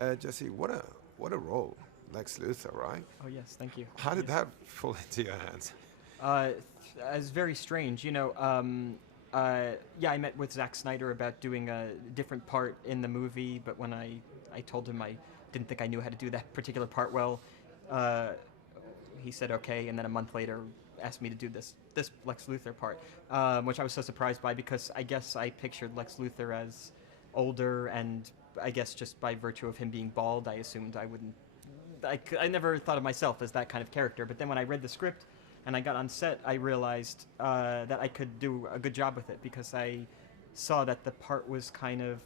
Jesse, what a role, Lex Luthor, right? Oh yes, thank you. How did Yes. that fall into your hands? Uh, it's very strange. Yeah, I met with Zack Snyder about doing a different part in the movie, but when I told him I didn't think I knew how to do that particular part well, uh, he said okay, and then a month later asked me to do this Lex Luthor part, which I was so surprised by because I guess I pictured Lex Luthor as older, and I guess just by virtue of him being bald, I assumed I wouldn't. I never thought of myself as that kind of character, but then when I read the script and I got on set, I realized that I could do a good job with it because I saw that the part was kind of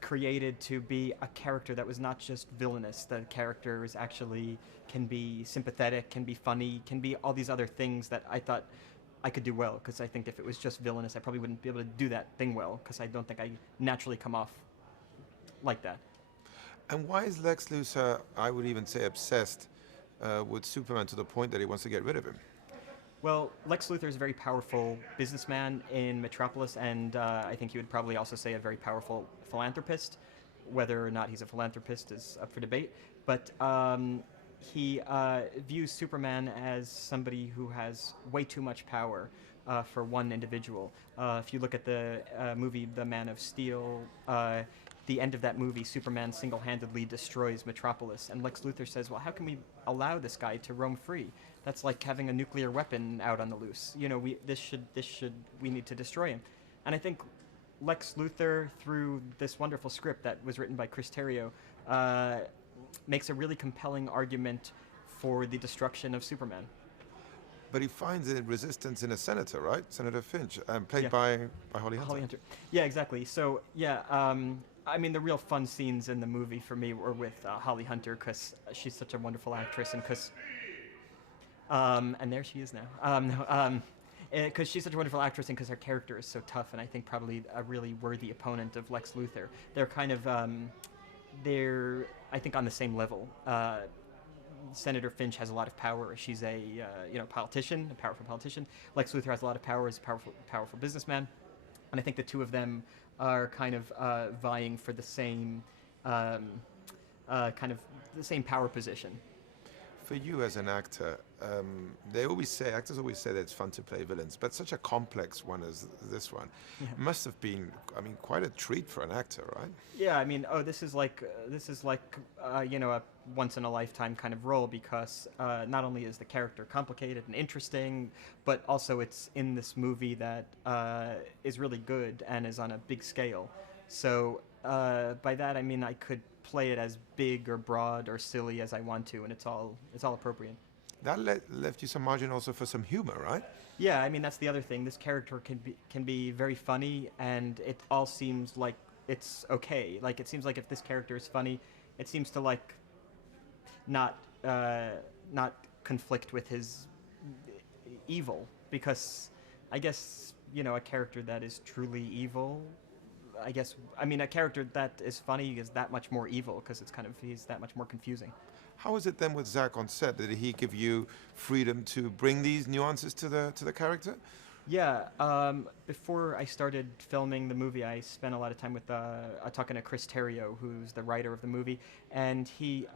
created to be a character that was not just villainous. The character is actually can be sympathetic, can be funny, can be all these other things that I thought I could do well. Because I think if it was just villainous, I probably wouldn't be able to do that thing well. Because I don't think I naturally come off like that. And why is Lex Luthor, I would even say, obsessed with Superman to the point that he wants to get rid of him? Well, Lex Luthor is a very powerful businessman in Metropolis, and I think you would probably also say a very powerful philanthropist. Whether or not he's a philanthropist is up for debate. But he views Superman as somebody who has way too much power for one individual. If you look at the movie The Man of Steel, the end of that movie, Superman single-handedly destroys Metropolis, and Lex Luthor says, "Well, how can we allow this guy to roam free? That's like having a nuclear weapon out on the loose. You know, we need to destroy him." And I think Lex Luthor, through this wonderful script that was written by Chris Terrio, makes a really compelling argument for the destruction of Superman. But he finds a resistance in a senator, right? Senator Finch, played Yeah, by Holly Hunter. Holly Hunter. Yeah, exactly. So yeah, I mean, the real fun scenes in the movie for me were with Holly Hunter because she's such a wonderful actress, and because and there she is now. Because she's such a wonderful actress, and because her character is so tough, and I think probably a really worthy opponent of Lex Luthor. They're kind of they're I think on the same level. Senator Finch has a lot of power. She's a politician, a powerful politician. Lex Luthor has a lot of power as a powerful businessman, and I think the two of them are kind of vying for the same kind of the same power position. For you as an actor, actors always say that it's fun to play villains, but such a complex one as this one Yeah. must have been, I mean, quite a treat for an actor, right? Yeah, I mean, this is like a once in a lifetime kind of role because not only is the character complicated and interesting, but also it's in this movie that is really good and is on a big scale. So by that I mean I could play it as big or broad or silly as I want to, and it's all appropriate. That left you some margin also for some humor, right? Yeah, I mean that's the other thing. This character can be very funny, and it all seems like it's okay. Like it seems like if this character is funny, it seems to like not not conflict with his evil because I guess a character that is truly evil. I mean a character that is funny is that much more evil because he's that much more confusing. How was it then with Zach on set? Did he give you freedom to bring these nuances to the character? Yeah, before I started filming the movie, I spent a lot of time with talking to Chris Terrio, who's the writer of the movie, and he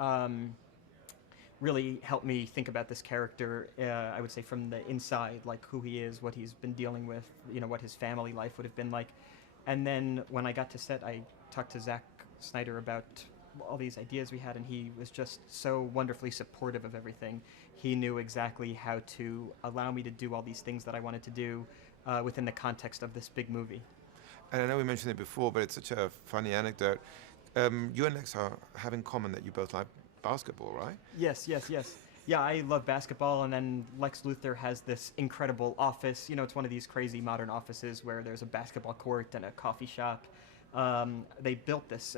really helped me think about this character. I would say from the inside, like who he is, what he's been dealing with, what his family life would have been like. And then when I got to set, I talked to Zack Snyder about all these ideas we had, and he was just so wonderfully supportive of everything. He knew exactly how to allow me to do all these things that I wanted to do within the context of this big movie. And I know we mentioned it before, but it's such a funny anecdote. You and Lex have in common that you both like basketball, right? Yes, yes, yes. Yeah, I love basketball, and then Lex Luthor has this incredible office. It's one of these crazy modern offices where there's a basketball court and a coffee shop. They built this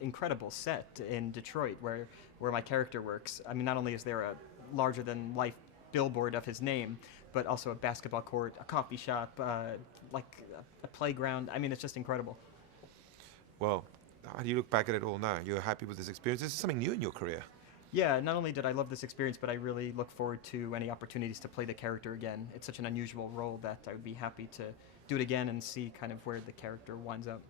incredible set in Detroit where my character works. I mean, not only is there a larger-than-life billboard of his name, but also a basketball court, a coffee shop, like a playground. I mean, it's just incredible. Well, how do you look back at it all now? You're happy with this experience? This is something new in your career. Yeah, not only did I love this experience, but I really look forward to any opportunities to play the character again. It's such an unusual role that I would be happy to do it again and see kind of where the character winds up.